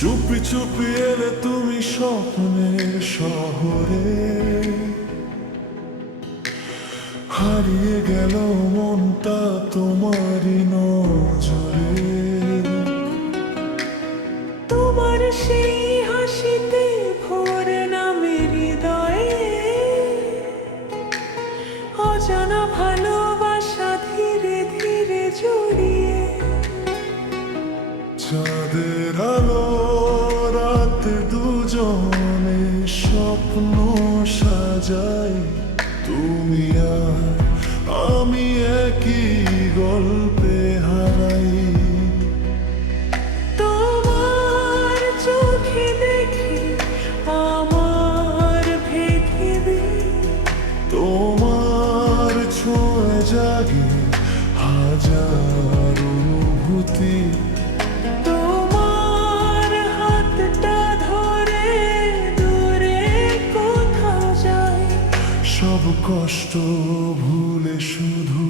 চুপি চুপি এলে তুমি স্বপ্নের শহরে, হারিয়ে গেল মনটা তোমারই নজরে। তোমার সেই হাসিতে ভরে নামে হৃদয়ে, অজানা ভালোবাসা ধীরে ধীরে জড়িয়ে। চাঁদের আলো রাতে দুজনে স্বপ্ন সাজাই, তুমি আর আমি একই গল্পে হারাই। তোমার চোখে দেখি আমার পৃথিবী, তোমার ছোঁয়া জাগে হাজার অনুভূতি। তোমার হাতটা ধরে দূরে কোথাও যাই, সব কষ্ট ভুলে শুধু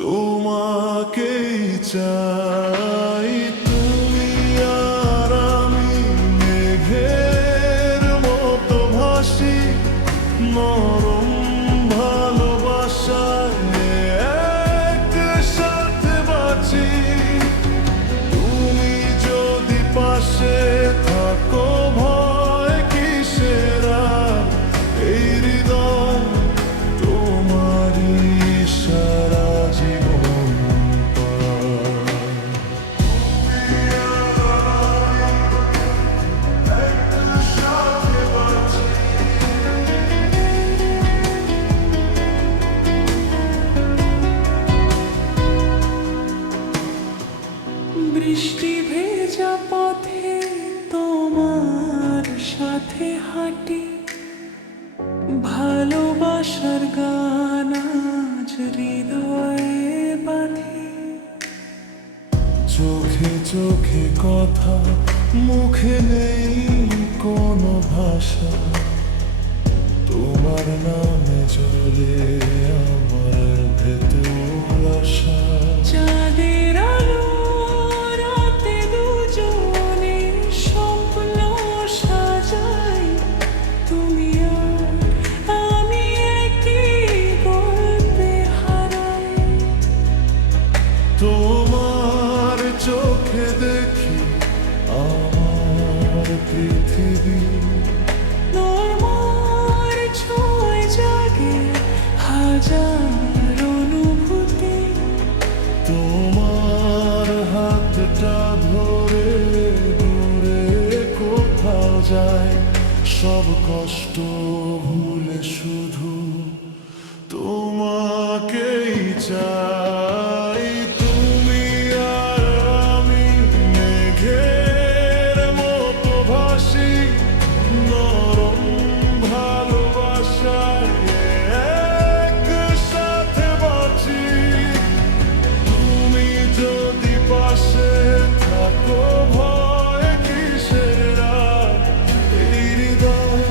তোমাকেই চাই। তুমি আর আমি মেঘের মতো ভাসি, নরম ভালোবাসায় একসাথে বাঁচি। তুমি যদি পাশে থাকো ভয় কিসের আর, এই হৃদয় তোমারই সারা জীবন পার। একসাথে বাঁচি। বৃষ্টি ভেজা পথে তোমার সাথে হাঁটি, ভালোবাসার গান আজ হৃদয়ে বাঁধি। চোখে চোখে কথা, মুখে নেই কোনো ভাষা, তোমার নামে চলে আমার ভেতর আশা। চাঁদের আলো রাতে দুজনে স্বপ্ন সাজাই, তুমি আর আমি একই গল্পে হারাই। তোমার চোখে দেখি আমার পৃথিবী, তোমার ছোঁয়ায় জাগে হাজার অনুভূতি। তোমার হাতটা ধরে দূরে কোথাও যায়, সব কষ্ট ভুলে শুধু তোমাকেই চাই। তুমি আর আমি মেঘের মতো ভাসি, নরম ভালোবাসায় একসাথে বাঁচি। তুমি যদি পাশে থাকো ভয় কিসের আর, এই হৃদয়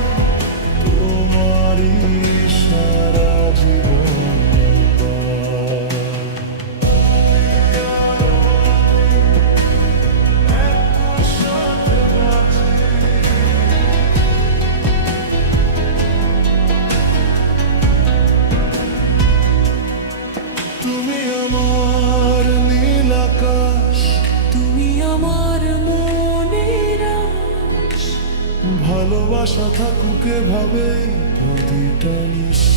তোমারই সারা জীবন পার। একসাথে বাঁচি। তুমি আমার নীল আকাশ, তুমি আমার মনের আশ, ভালোবাসা থাকুক এভাবে প্রতিটা নিঃশ্বাস।